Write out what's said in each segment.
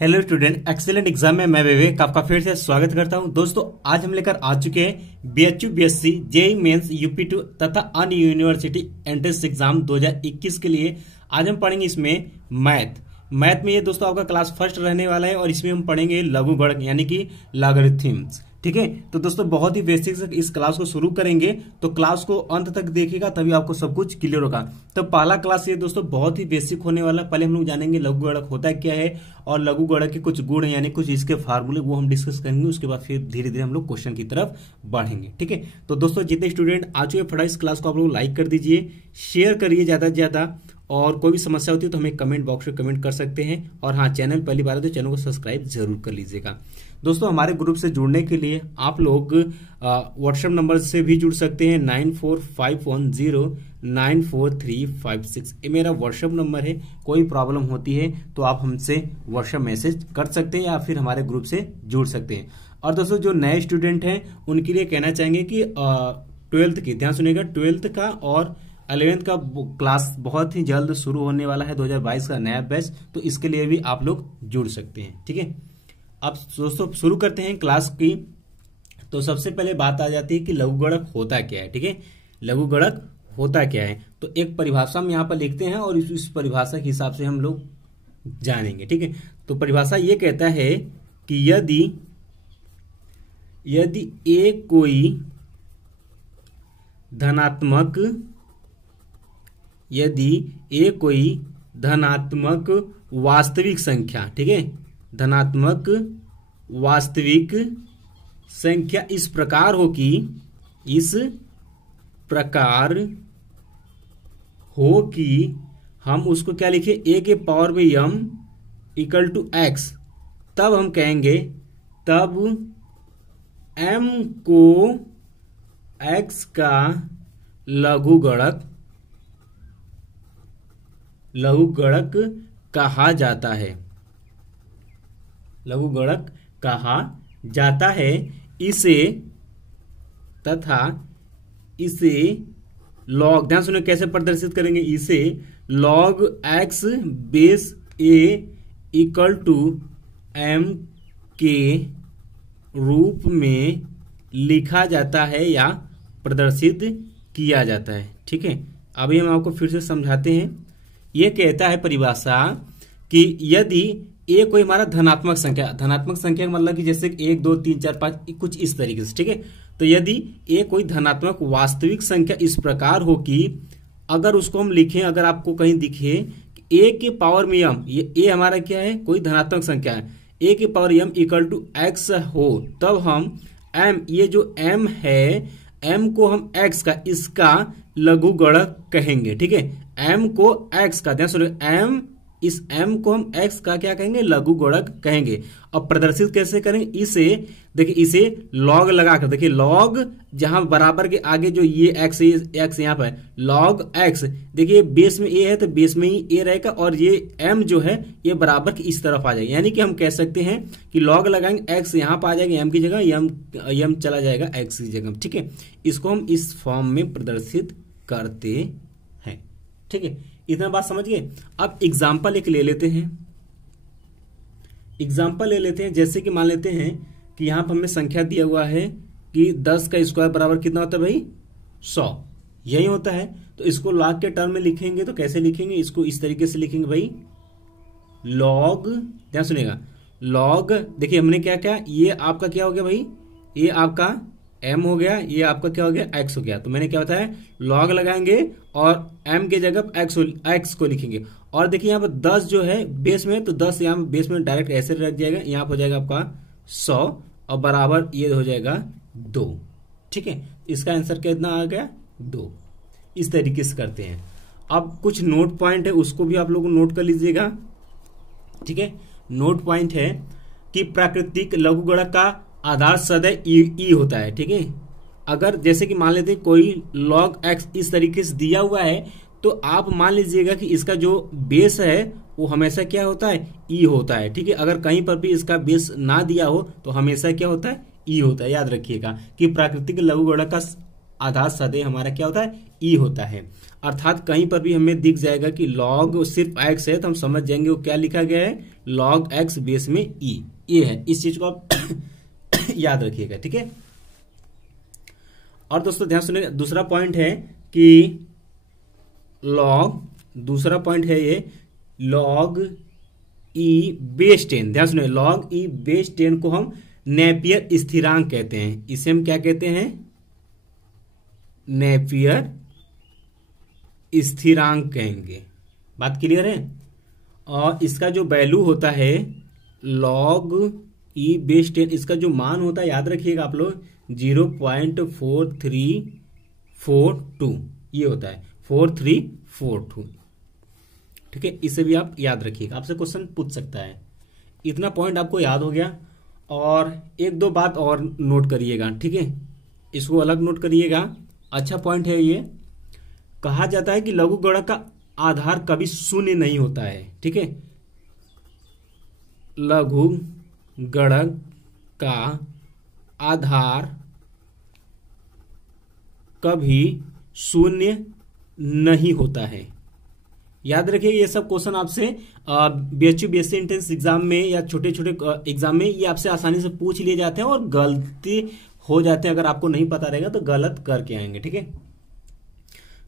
Hello student, excellent exam में मैं विवेक आपका फिर से स्वागत करता हूं। दोस्तों, आज हम लेकर आ चुके हैं बीएचयू बीएससी जेईई मेंस यूपी2 तथा अन्य यूनिवर्सिटी एंट्रेंस एग्जाम 2021 के लिए। आज हम पढ़ेंगे इसमें मैथ में ये दोस्तों आपका क्लास फर्स्ट रहने वाला है और इसमें हम पढ़ेंगे लघुगणक यानी कि लॉगरिथम्स। ठीक है, तो दोस्तों बहुत ही बेसिक से इस क्लास को शुरू करेंगे, तो क्लास को अंत तक देखिएगा तभी आपको सब कुछ क्लियर होगा। तो पहला क्लास ये दोस्तों बहुत ही बेसिक होने वाला। पहले हम लोग जानेंगे लघुगणक होता क्या है और लघुगणक के कुछ गुण यानी कुछ इसके फार्मूले वो हम डिस्कस करेंगे। उसके बाद फिर धीरे धीरे हम लोग क्वेश्चन की तरफ बढ़ेंगे। ठीक है, तो दोस्तों जितने स्टूडेंट आ चुके फटाफट इस क्लास को आप लोग लाइक कर दीजिए, शेयर करिए ज्यादा से ज्यादा, और कोई भी समस्या होती है तो हमें कमेंट बॉक्स में कमेंट कर सकते हैं। और हाँ, चैनल पहली बार है तो चैनल को सब्सक्राइब जरूर कर लीजिएगा। दोस्तों, हमारे ग्रुप से जुड़ने के लिए आप लोग व्हाट्सएप नंबर से भी जुड़ सकते हैं 9451094356। ये मेरा व्हाट्सएप नंबर है। कोई प्रॉब्लम होती है तो आप हमसे व्हाट्सएप मैसेज कर सकते हैं या फिर हमारे ग्रुप से जुड़ सकते हैं। और दोस्तों जो नए स्टूडेंट हैं उनके लिए कहना चाहेंगे कि 12th की ध्यान सुनिएगा, 12th का और 11th का क्लास बहुत ही जल्द शुरू होने वाला है, 2022 का नया बैच। तो इसके लिए भी आप लोग जुड़ सकते हैं। ठीक है, अब दोस्तों शुरू करते हैं क्लास की। तो सबसे पहले बात आ जाती है कि लघुगणक होता क्या है। ठीक है, लघुगणक होता क्या है तो एक परिभाषा हम यहाँ पर लिखते हैं और इस परिभाषा के हिसाब से हम लोग जानेंगे। ठीक है, तो परिभाषा ये कहता है कि यदि एक कोई धनात्मक वास्तविक संख्या, ठीक है, धनात्मक वास्तविक संख्या इस प्रकार हो कि हम उसको क्या लिखे, ए के पावर में m इक्वल टू x, तब हम कहेंगे तब m को x का लघुगणक कहा जाता है। लघुगणक कहा जाता है। इसे लॉग, ध्यान सुनिए कैसे प्रदर्शित करेंगे, इसे log x base a equal to m के रूप में लिखा जाता है या प्रदर्शित किया जाता है। ठीक है, अभी हम आपको फिर से समझाते हैं। यह कहता है परिभाषा कि यदि ए कोई हमारा धनात्मक संख्या का मतलब कि जैसे 1 2 3 4 5 कुछ इस तरीके से। ठीक है, तो यदि ए कोई धनात्मक वास्तविक संख्या इस प्रकार हो कि अगर उसको हम लिखें, अगर आपको कहीं दिखे ए के पावर में m, ये ए हमारा क्या है, कोई धनात्मक संख्या है, ए के power m equal to x हो, तब हम m, ये जो m है, m को हम x का इसका लघुगणक कहेंगे। ठीक है, m को x का, ध्यान सुनिए, m, इस m को हम x का क्या कहेंगे, लघुगणक कहेंगे। अब प्रदर्शित कैसे करेंगे, इसे देखिए, इसे log लगाकर, देखिए log जहां बराबर के आगे जो ये x यहाँ पर log x, देखिए बेस में a है तो बेस में ही a रहेगा और ये m जो है ये बराबर की इस तरफ आ जाएगा। यानी कि हम कह सकते हैं कि log लगाएंगे, x यहाँ पर आ जाएगा m की जगह, m चला जाएगा x की जगह। ठीक है, इसको हम इस फॉर्म में प्रदर्शित करते हैं। ठीक है, इतना बात समझ गए। अब एग्जाम्पल एक ले लेते हैं। जैसे कि मान लेते हैं कि यहाँ पर हमें संख्या दिया हुआ है कि 10 का स्क्वायर बराबर कितना होता है भाई, 100, यही होता है। तो इसको log के टर्म में लिखेंगे तो कैसे लिखेंगे, इसको इस तरीके से लिखेंगे भाई, log, ध्यान सुनिएगा, log, देखिए हमने क्या क्या, ये आपका क्या हो गया भाई, ये आपका m हो गया, ये आपका क्या हो गया, x हो गया। तो मैंने क्या बताया, log लगाएंगे और m के जगह x को लिखेंगे। और देखिए यहाँ पर 10 जो है बेस में, तो 10 यहाँ बेस में डायरेक्ट ऐसे रख जाएगा, यहाँ हो जाएगा आपका 100 और बराबर ये हो जाएगा 2। ठीक है, इसका आंसर कितना आ गया, 2। इस तरीके से करते हैं। अब कुछ नोट पॉइंट है, उसको भी आप लोग नोट कर लीजिएगा। ठीक है, नोट पॉइंट है कि प्राकृतिक लघुगणक का आधार सदैव ई होता है। ठीक है, अगर जैसे कि मान लेते हैं कोई log x इस तरीके से दिया हुआ है, तो आप मान लीजिएगा कि इसका जो बेस है वो हमेशा क्या होता है, ई होता है। ठीक है, अगर कहीं पर भी इसका बेस ना दिया हो तो हमेशा क्या होता है, ई होता है। याद रखिएगा कि प्राकृतिक लघुगणक का आधार सदैव हमारा क्या होता है, ई होता है। अर्थात कहीं पर भी हमें दिख जाएगा कि लॉग सिर्फ एक्स है तो हम समझ जाएंगे वो क्या लिखा गया है, लॉग एक्स बेस में ई, ये है। इस चीज को आप याद रखिएगा, ठीक है। और दोस्तों ध्यान सुनिए, दूसरा पॉइंट है कि दूसरा पॉइंट है ये लॉग ई बेस 10। ध्यान सुनिए, लॉग ई बेस 10 को हम नेपियर स्थिरांक कहते हैं। इसे हम क्या कहते हैं, नेपियर स्थिरांक कहेंगे। बात क्लियर है। और इसका जो वैल्यू होता है लॉग ई बेस 10, इसका जो मान होता है याद रखिएगा आप लोग 0.4342 ये होता है, 4342, ठीक है। इसे भी आप याद रखिएगा, आपसे क्वेश्चन पूछ सकता है। इतना पॉइंट आपको याद हो गया। और एक दो बात और नोट करिएगा, ठीक है, इसको अलग नोट करिएगा, अच्छा पॉइंट है ये। कहा जाता है कि लघु गुणक का आधार कभी शून्य नहीं होता है, ठीक है। लघु गुणक का आधार कभी शून्य नहीं होता है। याद रखिए, ये सब क्वेश्चन आपसे बीएचयू बीएससी एंट्रेंस एग्जाम में या छोटे छोटे एग्जाम में ये आपसे आसानी से पूछ लिए जाते हैं और गलती हो जाते हैं। अगर आपको नहीं पता रहेगा तो गलत करके आएंगे, ठीक है।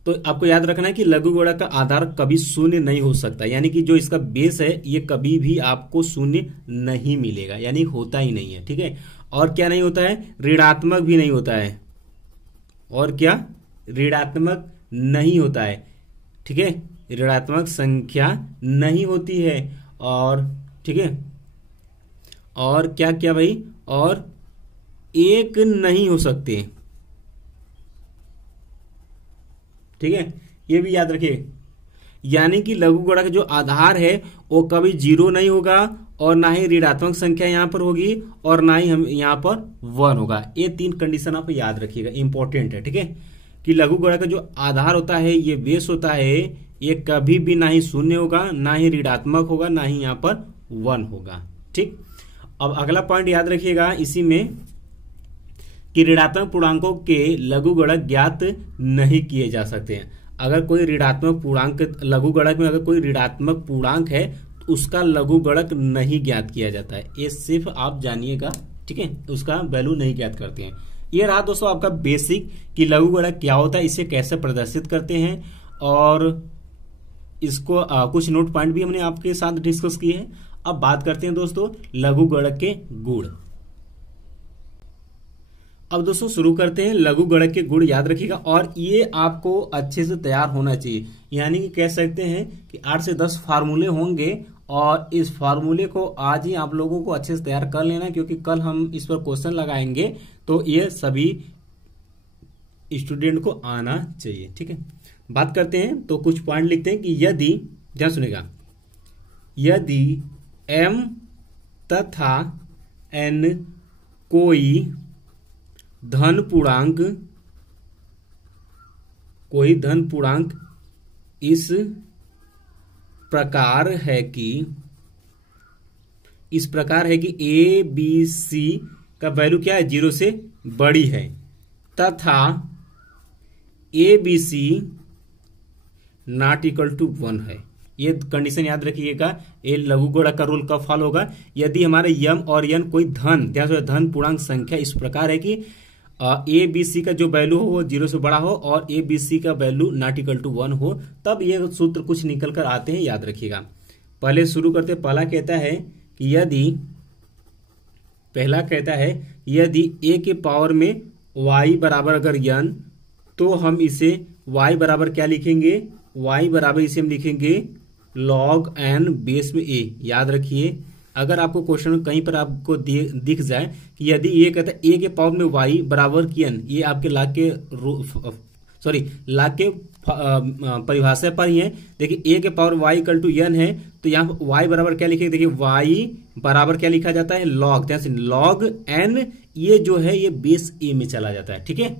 तो आपको याद रखना है कि लघु गुणक का आधार कभी शून्य नहीं हो सकता, यानी कि जो इसका बेस है ये कभी भी आपको शून्य नहीं मिलेगा, यानी होता ही नहीं है, ठीक है। और क्या नहीं होता है, ऋणात्मक भी नहीं होता है। और क्या, ऋणात्मक नहीं होता है, ठीक है, ऋणात्मक संख्या नहीं होती है। और ठीक है, और क्या क्या भाई, और एक नहीं हो सकते, ठीक है, ये भी याद रखिए। यानी कि लघु गुणक का जो आधार है वो कभी 0 नहीं होगा और ना ही ऋणात्मक संख्या यहां पर होगी और ना ही हम यहां पर 1 होगा। ये 3 कंडीशन आप याद रखिएगा, इंपॉर्टेंट है, ठीक है। कि लघु गुणक का जो आधार होता है, ये बेस होता है, ये कभी भी ना ही शून्य होगा, ना ही ऋणात्मक होगा, ना ही यहां पर 1 होगा, ठीक। अब अगला पॉइंट याद रखिएगा इसी में कि ऋणात्मक पूर्णांकों के लघु गुणक ज्ञात नहीं किए जा सकते हैं। अगर कोई ऋणात्मक पूर्णांक, लघु गुणक में अगर कोई ऋणात्मक पूर्णांक है तो उसका लघु गुणक नहीं ज्ञात किया जाता है। ये सिर्फ आप जानिएगा, ठीक है, उसका वैल्यू नहीं ज्ञात करते हैं। ये रहा दोस्तों आपका बेसिक कि लघु गुणक क्या होता है, इसे कैसे प्रदर्शित करते हैं, और इसको कुछ नोट पॉइंट भी हमने आपके साथ डिस्कस किए हैं। अब बात करते हैं दोस्तों लघु गुणक के गुण। अब दोस्तों शुरू करते हैं। लघु गुणक के गुण याद रखिएगा और ये आपको अच्छे से तैयार होना चाहिए, यानी कि कह सकते हैं कि 8 से 10 फार्मूले होंगे और इस फार्मूले को आज ही आप लोगों को अच्छे से तैयार कर लेना, क्योंकि कल हम इस पर क्वेश्चन लगाएंगे तो ये सभी स्टूडेंट को आना चाहिए, ठीक है। बात करते हैं तो कुछ पॉइंट लिखते हैं कि यदि, ध्यान सुनेगा, यदि m तथा n कोई धन पूर्णांक इस प्रकार है कि ए बी सी का वैल्यू क्या है, 0 से बड़ी है, तथा a b c not equal to 1 है। ये कंडीशन याद रखिएगा। ये लघु गुणक का रूल कब फॉलो होगा, यदि हमारे यम और यन कोई धन पूर्णांक संख्या इस प्रकार है कि ए बी सी का जो वैल्यू हो वो 0 से बड़ा हो और ए बी सी का वैल्यू नॉट इक्वल टू 1 हो, तब ये सूत्र कुछ निकल कर आते हैं, याद रखिएगा। पहले शुरू करते, पहला कहता है कि यदि ए के पावर में y बराबर अगर n, तो हम इसे y बराबर क्या लिखेंगे, y बराबर इसे हम लिखेंगे log n बेस में a। याद रखिए, अगर आपको क्वेश्चन में कहीं पर आपको दिख जाए कि यदि ये कहता है a के पावर में y बराबर की n, ये आपके लाग के परिभाषा पर ही है। देखिए a के power y equal to n है, तो यहाँ y बराबर क्या लिखेंगे, देखिए y बराबर क्या लिखा जाता है, log, log n, ये जो है ये बेस a में चला जाता है, ठीक है।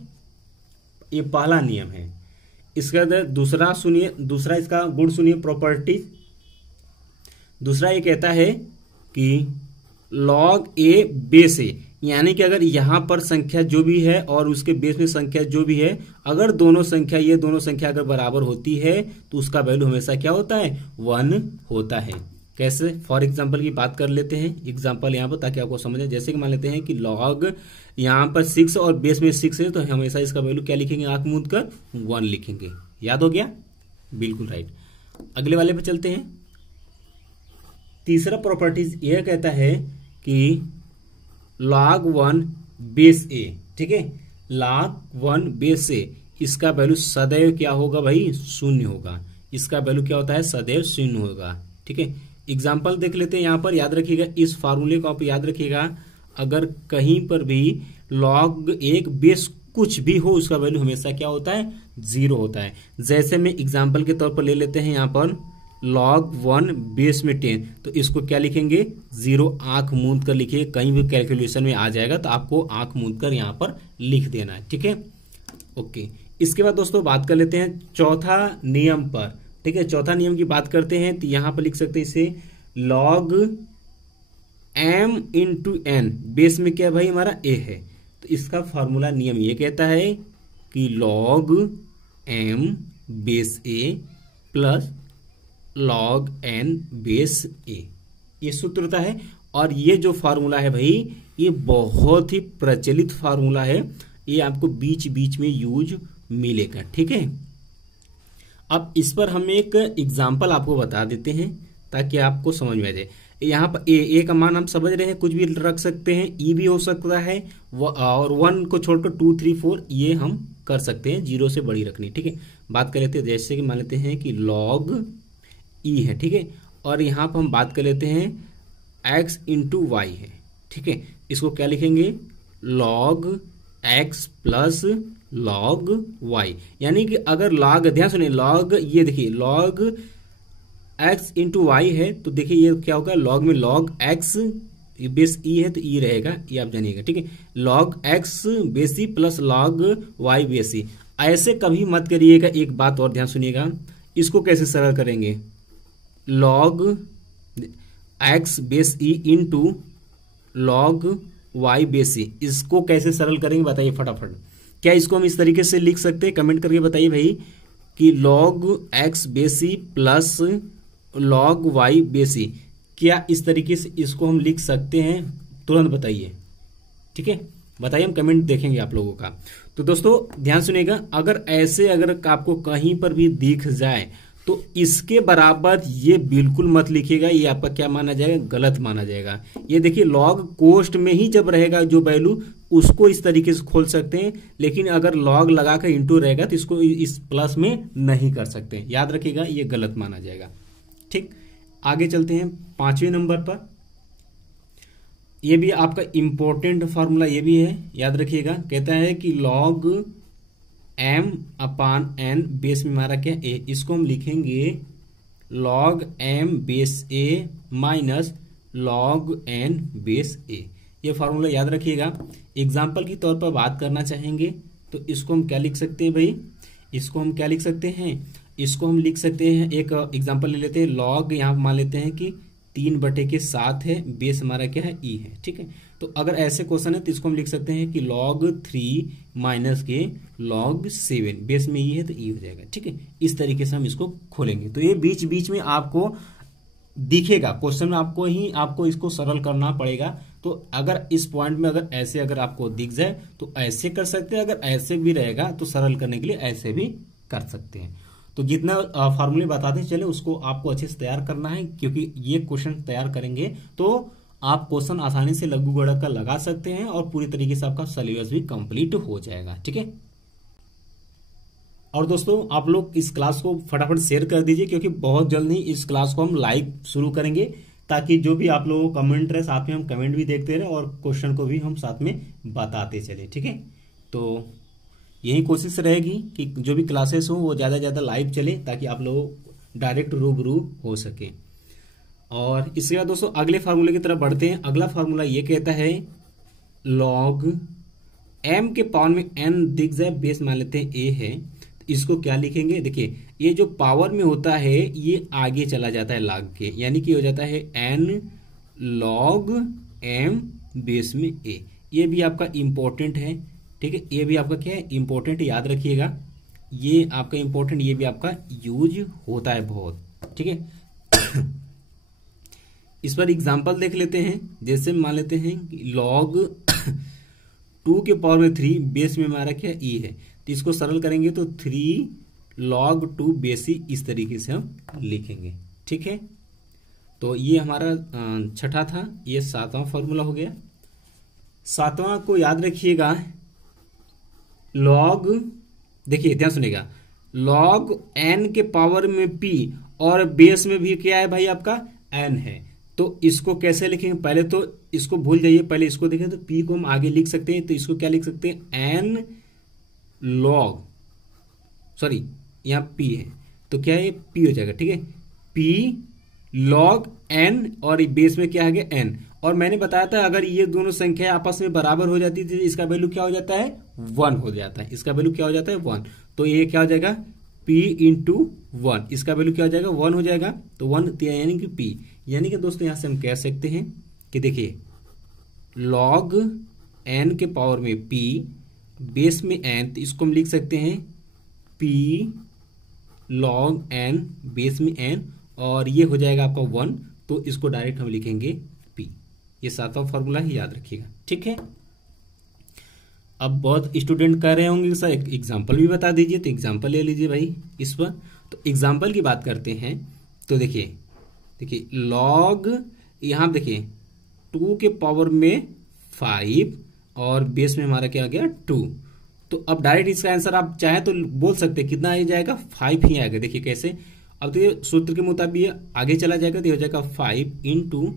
ये पहला नियम है। इसके बाद दूसरा सुनिए, दूसरा इसका गुण सुनिए, प्रॉपर्टी। दूसरा ये कहता है कि log a बेस a, यानी कि अगर यहाँ पर संख्या जो भी है और उसके बेस में संख्या जो भी है, अगर दोनों संख्या ये दोनों संख्या अगर बराबर होती है तो उसका वैल्यू हमेशा क्या होता है, 1 होता है। कैसे, फॉर एग्जाम्पल की बात कर लेते हैं, एग्जाम्पल यहाँ पर ताकि आपको समझे। जैसे कि मान लेते हैं कि लॉग यहाँ पर 6 और बेस में 6 है, तो हमेशा इसका वैल्यू क्या लिखेंगे, आंख मूंद कर 1 लिखेंगे। याद हो गया, बिल्कुल राइट। अगले वाले पे चलते हैं। तीसरा प्रॉपर्टीज यह कहता है कि log 1 बेस ए, ठीक है, log 1 बेस ए, इसका वैल्यू सदैव क्या होगा भाई, 0 होगा। इसका वैल्यू क्या होता है, सदैव 0 होगा, ठीक है। एग्जाम्पल देख लेते हैं यहाँ पर, याद रखिएगा इस फार्मूले को आप याद रखिएगा। अगर कहीं पर भी log 1 बेस कुछ भी हो, उसका वैल्यू हमेशा क्या होता है, 0 होता है। जैसे में एग्जाम्पल के तौर पर ले लेते हैं यहाँ पर log 1 बेस में 10, तो इसको क्या लिखेंगे, 0 आंख मूंद कर लिखिए। कहीं भी कैलकुलेशन में आ जाएगा तो आपको आंख मूंद कर यहाँ पर लिख देना है, ठीक है, ओके। इसके बाद दोस्तों बात कर लेते हैं चौथा नियम पर, ठीक है। चौथा नियम की बात करते हैं तो यहाँ पर लिख सकते हैं इसे log m into n, base में क्या भाई हमारा a है, तो इसका फॉर्मूला नियम ये कहता है कि log m base a plus log n base a, ये सूत्र होता है। और ये जो फार्मूला है भाई, ये बहुत ही प्रचलित फार्मूला है, ये आपको बीच बीच में यूज मिलेगा, ठीक है। अब इस पर हम एक एग्जाम्पल आपको बता देते हैं ताकि आपको समझ में आ जाए। यहाँ पर ए का मान हम समझ रहे हैं, कुछ भी रख सकते हैं, ई भी हो सकता है, और 1 को छोड़कर 2, 3, 4 ये हम कर सकते हैं, 0 से बड़ी रखनी, ठीक है। बात कर लेते हैं, जैसे कि मान लेते हैं कि log ई है, ठीक है, और यहाँ पर हम बात कर लेते हैं x इंटू वाई है, ठीक है। इसको क्या लिखेंगे, log x plus log y, यानी कि अगर log, ध्यान सुनिए, log ये देखिए log x इंटू वाई है, तो देखिए ये क्या होगा, log में log x बेस ई है तो ई रहेगा, ये आप जानिएगा, ठीक है। log x base E plus log y base E, ऐसे कभी मत करिएगा। एक बात और ध्यान सुनिएगा, इसको कैसे सरल करेंगे, log x base E into log y base E, इसको कैसे सरल करेंगे बताइए फटाफट। क्या इसको हम इस तरीके से लिख सकते हैं, कमेंट करके बताइए भाई, कि log x base E plus log y base E, क्या इस तरीके से इसको हम लिख सकते हैं, तुरंत बताइए, ठीक है, बताइए, हम कमेंट देखेंगे आप लोगों का। तो दोस्तों ध्यान सुनिएगा, अगर ऐसे अगर आपको कहीं पर भी दिख जाए तो इसके बराबर ये बिल्कुल मत लिखिएगा, ये आपका क्या माना जाएगा, गलत माना जाएगा। ये देखिए log कोष्ट में ही जब रहेगा जो वैल्यू, उसको इस तरीके से खोल सकते हैं, लेकिन अगर log लगाकर इंटू रहेगा तो इसको इस प्लस में नहीं कर सकते, याद रखिएगा, ये गलत माना जाएगा, ठीक। आगे चलते हैं 5वें नंबर पर, ये भी आपका इंपॉर्टेंट फार्मूला ये भी है, याद रखिएगा। कहता है कि log m अपान n बेस में हमारा क्या a, इसको हम लिखेंगे log m base a minus log n base a, ये फार्मूला याद रखिएगा। एग्जाम्पल के तौर पर बात करना चाहेंगे तो इसको हम क्या लिख सकते हैं भाई, इसको हम क्या लिख सकते हैं, इसको हम लिख सकते हैं, एक एग्जाम्पल ले लेते हैं, log यहाँ मान लेते हैं कि 3/7 है, बेस हमारा क्या है, e है, ठीक है। तो अगर ऐसे क्वेश्चन है तो इसको हम लिख सकते हैं कि log 3 माइनस के log 7, बेस में e है तो e हो जाएगा, ठीक है। इस तरीके से हम इसको खोलेंगे, तो ये बीच बीच में आपको दिखेगा क्वेश्चन में, आपको इसको सरल करना पड़ेगा। तो अगर इस पॉइंट में अगर ऐसे अगर आपको दिख जाए तो ऐसे कर सकते हैं, अगर ऐसे भी रहेगा तो सरल करने के लिए ऐसे भी कर सकते हैं। तो जितना फार्मूले बताते चले उसको आपको अच्छे से तैयार करना है, क्योंकि ये क्वेश्चन तैयार करेंगे तो आप क्वेश्चन आसानी से लघु गणक का लगा सकते हैं और पूरी तरीके से आपका सिलेबस भी कंप्लीट हो जाएगा, ठीक है। और दोस्तों आप लोग इस क्लास को फटाफट शेयर कर दीजिए, क्योंकि बहुत जल्द ही इस क्लास को हम लाइव शुरू करेंगे, ताकि जो भी आप लोगों को कमेंट रहे साथ में हम कमेंट भी देखते रहे और क्वेश्चन को भी हम साथ में बताते चले, ठीक है। तो यही कोशिश रहेगी कि जो भी क्लासेस हो वो ज़्यादा से ज़्यादा लाइव चले, ताकि आप लोग डायरेक्ट रूबरू हो सके। और इसके बाद दोस्तों अगले फार्मूले की तरफ बढ़ते हैं। अगला फार्मूला ये कहता है log m के पावर में n दिख जाए, बेस मान लेते हैं a है, तो इसको क्या लिखेंगे, देखिए ये जो पावर में होता है ये आगे चला जाता है log के, यानी कि हो जाता है n log m बेस में a, ये भी आपका इम्पोर्टेंट है, ठीक है, ये भी आपका क्या है, इम्पोर्टेंट, याद रखिएगा, ये आपका इम्पोर्टेंट, ये भी आपका यूज होता है बहुत, ठीक है। इस पर एग्जांपल देख लेते हैं। जैसे मान लेते हैं कि log 2 के पावर में 3 बेस में हमारा क्या e है, तो इसको सरल करेंगे तो 3 log 2 बेस e, इस तरीके से हम लिखेंगे, ठीक है। तो ये हमारा छठा था, ये 7वां फॉर्मूला हो गया। 7वां को याद रखिएगा, log, देखिए ध्यान सुनिएगा, log n के पावर में p और बेस में भी क्या है भाई आपका n है, तो इसको कैसे लिखेंगे, पहले तो इसको भूल जाइए, पहले इसको देखें तो p को हम आगे लिख सकते हैं, तो इसको क्या लिख सकते हैं, n log, सॉरी यहाँ p है तो क्या है, p हो जाएगा, ठीक है, p log n और बेस में क्या आ गया n। और मैंने बताया था अगर ये दोनों संख्या आपस में बराबर हो जाती थी, इसका वैल्यू क्या हो जाता है, 1 हो जाता है, इसका वैल्यू क्या हो जाता है, 1। तो ये क्या हो जाएगा, p इंटू 1, इसका वैल्यू क्या हो जाएगा, 1 हो जाएगा, तो 1 यानी कि p, यानी कि दोस्तों यहां से हम कह सकते हैं कि देखिए log n के पावर में p बेस में n, तो इसको हम लिख सकते हैं p log n बेस में n, और ये हो जाएगा आपका 1, तो इसको डायरेक्ट हम लिखेंगे p। ये 7वां फॉर्मूला ही याद रखिएगा, ठीक है। अब बहुत स्टूडेंट कह रहे होंगे सर एक एग्जाम्पल भी बता दीजिए, तो एग्जाम्पल ले लीजिए भाई इस पर। तो एग्जाम्पल की बात करते हैं, तो देखिए log, यहाँ देखिए 2 के पावर में 5 और बेस में हमारा क्या आ गया 2, तो अब डायरेक्ट इसका आंसर आप चाहे तो बोल सकते हैं कितना आ जाएगा, 5 ही आएगा। देखिए कैसे, अब देखिए सूत्र के मुताबिक ये आगे चला जाएगा, तो हो जाएगा 5 इंटू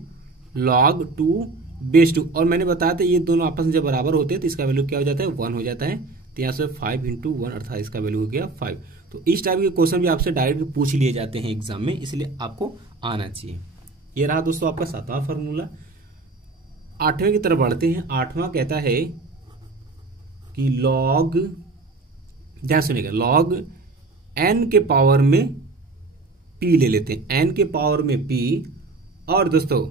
log 2 बेस 2, और मैंने बताया था ये दोनों आपस में जब बराबर होते हैं तो इसका वैल्यू क्या हो जाता है, 1 हो जाता है, तो यहाँ से 5 इंटू 1 अर्थात इसका वैल्यू हो गया 5। तो इस टाइप के क्वेश्चन भी आपसे डायरेक्ट पूछ लिए जाते हैं एग्जाम में, इसलिए आपको आना चाहिए। ये रहा दोस्तों आपका 7वां फॉर्मूला। 8वें की तरफ बढ़ते हैं। 8वां कहता है कि log, ध्यान सुनिएगा, log n के पावर में p ले लेते हैं, n के पावर में p, और दोस्तों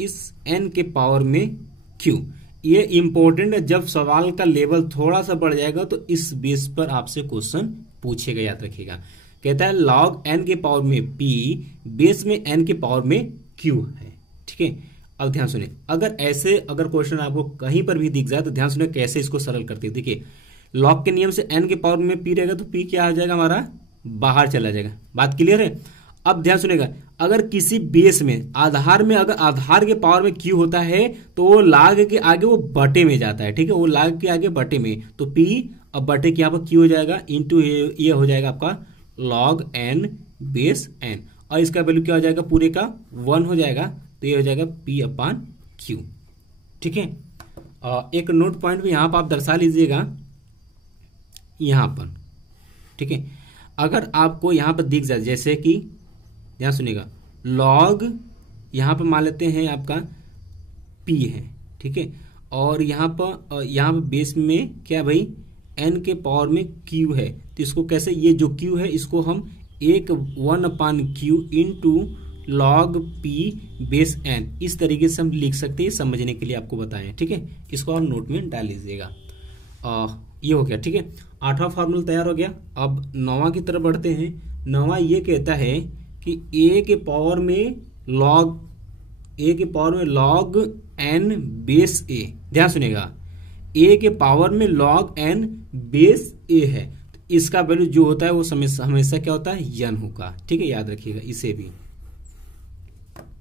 इस n के पावर में q। ये इंपॉर्टेंट है, जब सवाल का लेवल थोड़ा सा बढ़ जाएगा तो इस बेस पर आपसे क्वेश्चन पूछेगा, याद रखिएगा। कहता है log n के पावर में p बेस में n के पावर में q है, ठीक है। अब ध्यान सुनिए, अगर क्वेश्चन आपको कहीं पर भी दिख जाए तो ध्यान सुनिए कैसे इसको सरल करते हैं। देखिए log के नियम से n के पावर में p रहेगा, तो p क्या आ जाएगा हमारा, बाहर चला जाएगा। बात क्लियर है। अब ध्यान सुनिएगा, अगर किसी बेस में आधार में अगर आधार के पावर में q होता है तो वो लाग के आगे वो बटे में जाता है, ठीक है, वो लाग के आगे बटे में, तो p अब बटे के यहाँ पर q हो जाएगा इंटू ये हो जाएगा आपका log n बेस n, और इसका वैल्यू क्या हो जाएगा, पूरे का 1 हो जाएगा, तो ये हो जाएगा p अपान q, ठीक है। एक नोट पॉइंट भी यहाँ पर आप दर्शा लीजिएगा, यहाँ पर, ठीक है। अगर आपको यहाँ पर दिख जाए, जैसे कि ध्यान सुनिएगा, log यहाँ पर मान लेते हैं आपका p है, ठीक है, और यहाँ पर बेस में क्या है भाई, n के पावर में q है, तो इसको कैसे, ये जो q है इसको हम 1 अपान q into log p base n, इस तरीके से हम लिख सकते हैं, समझने के लिए आपको बताएं, ठीक है। इसको आप नोट में डाल लीजिएगा। ये हो गया, ठीक है। 8वां फार्मूला तैयार हो गया। अब 9वां की तरफ बढ़ते हैं। 9वां ये कहता है कि a के पावर में log n बेस a, ध्यान सुनिएगा, a के पावर में log n बेस a है, तो इसका वैल्यू जो होता है वो हमेशा क्या होता है, n होगा, ठीक है, याद रखिएगा इसे भी,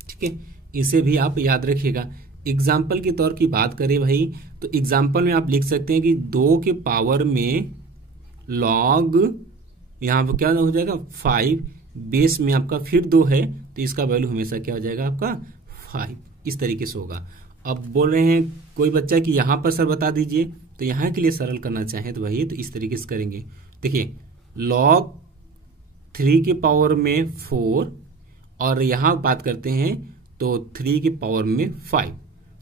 ठीक है, इसे भी आप याद रखिएगा। एग्जाम्पल के तौर की बात करें भाई, तो एग्जाम्पल में आप लिख सकते हैं कि 2 के पावर में log, यहाँ पर क्या हो जाएगा 5, बेस में आपका फिर 2 है, तो इसका वैल्यू हमेशा क्या हो जाएगा आपका 5, इस तरीके से होगा। अब बोल रहे हैं कोई बच्चा कि यहाँ पर सर बता दीजिए, तो यहाँ के लिए सरल करना चाहें तो भाई तो इस तरीके से करेंगे। देखिए log 3 के पावर में 4, और यहाँ बात करते हैं तो 3 के पावर में 5,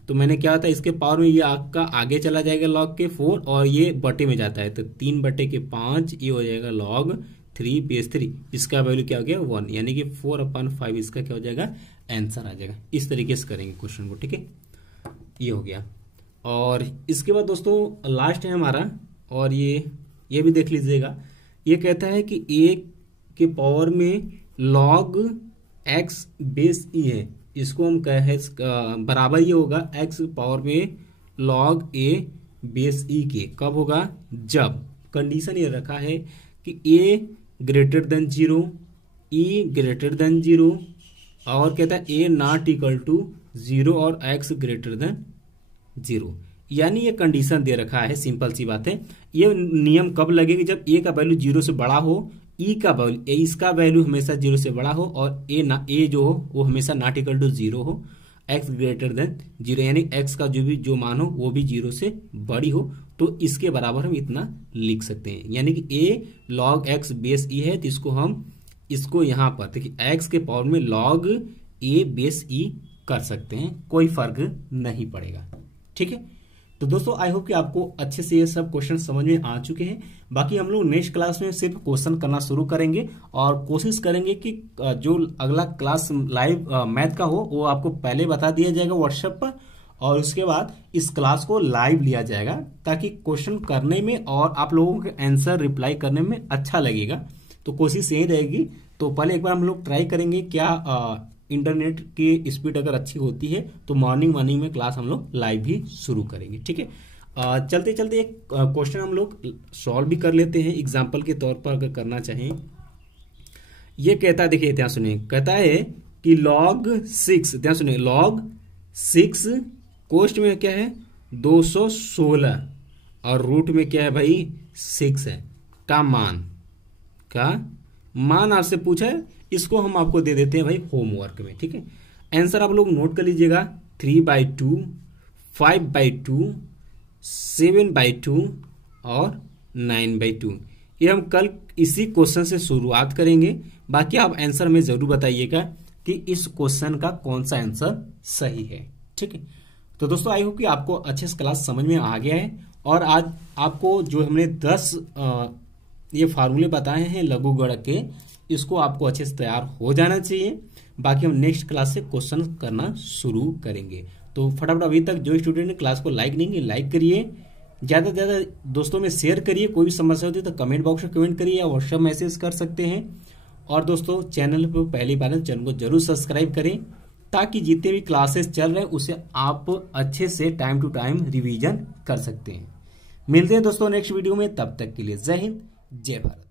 तो मैंने क्या होता है, इसके पावर में ये आपका आगे चला जाएगा log के 4, और ये बटे में जाता है, तो 3 बटे के 5, ये हो जाएगा log 3 बेस 3, इसका वैल्यू क्या हो गया 1, यानी कि 4 अपान 5 इसका क्या हो जाएगा, आंसर आ जाएगा। इस तरीके से करेंगे क्वेश्चन को, ठीक है, ये हो गया। और इसके बाद दोस्तों लास्ट है हमारा, और ये भी देख लीजिएगा। ये कहता है कि a के पावर में log x बेस e है, इसको हम कहे बराबर ये होगा x पावर में log a बेस e के। कब होगा? जब कंडीशन ये रखा है कि a greater than 0, e greater than 0, और कहता है a नॉट इक्वल टू 0 और x ग्रेटर देन 0। यानी ये कंडीशन दे रखा है, सिंपल सी बात है। ये नियम कब लगेगी? जब a का वैल्यू 0 से बड़ा हो, e का वैल्यू इसका वैल्यू हमेशा 0 से बड़ा हो, और a जो हो वो हमेशा नॉट इक्वल टू 0 हो, x ग्रेटर देन 0, यानी x का जो मान हो वो भी 0 से बड़ी हो, तो इसके बराबर हम इतना लिख सकते हैं। यानी कि a log x base e है, तो इसको यहाँ पर देखिए x के पावर में log a बेस e कर सकते हैं, कोई फर्क नहीं पड़ेगा। ठीक है, तो दोस्तों आई होप कि आपको अच्छे से ये सब क्वेश्चन समझ में आ चुके हैं। बाकी हम लोग नेक्स्ट क्लास में सिर्फ क्वेश्चन करना शुरू करेंगे, और कोशिश करेंगे कि जो अगला क्लास लाइव मैथ का हो वो आपको पहले बता दिया जाएगा व्हाट्सएप पर, और उसके बाद इस क्लास को लाइव लिया जाएगा, ताकि क्वेश्चन करने में और आप लोगों के आंसर रिप्लाई करने में अच्छा लगेगा। तो कोशिश यही रहेगी। तो पहले एक बार हम लोग ट्राई करेंगे, क्या इंटरनेट की स्पीड अगर अच्छी होती है तो मॉर्निंग में क्लास हम लोग लाइव भी शुरू करेंगे। ठीक है, चलते चलते एक क्वेश्चन हम लोग सॉल्व भी कर लेते हैं एग्जाम्पल के तौर पर अगर करना चाहें। ये कहता है, देखिए ध्यान सुनिए, कहता है कि log 6, ध्यान सुनिए, log 6 कोष्ट में क्या है 216, और रूट में क्या है भाई 6 है, का मान आपसे पूछा है, इसको हम आपको दे देते हैं भाई होमवर्क में। ठीक है, आंसर आप लोग नोट कर लीजिएगा, 3/2, 5/2, 7/2 और 9/2। ये हम कल इसी क्वेश्चन से शुरुआत करेंगे। बाकी आप आंसर में जरूर बताइएगा कि इस क्वेश्चन का कौन सा आंसर सही है। ठीक है, तो दोस्तों आई होप कि आपको अच्छे से क्लास समझ में आ गया है, और आज आपको जो हमने 10 ये फार्मूले बताए हैं लघु गणक के, इसको आपको अच्छे से तैयार हो जाना चाहिए। बाकी हम नेक्स्ट क्लास से क्वेश्चन करना शुरू करेंगे। तो फटाफट अभी तक जो स्टूडेंट ने क्लास को लाइक नहीं किया, लाइक करिए, ज़्यादा से ज़्यादा दोस्तों में शेयर करिए। कोई भी समस्या होती है तो कमेंट बॉक्स में कमेंट करिए या व्हाट्सएप मैसेज कर सकते हैं। और दोस्तों चैनल पर पहली बार है, चैनल को जरूर सब्सक्राइब करें, ताकि जितने भी क्लासेस चल रहे हैं उसे आप अच्छे से टाइम टू टाइम रिवीजन कर सकते हैं। मिलते हैं दोस्तों नेक्स्ट वीडियो में, तब तक के लिए जय हिंद, जय भारत।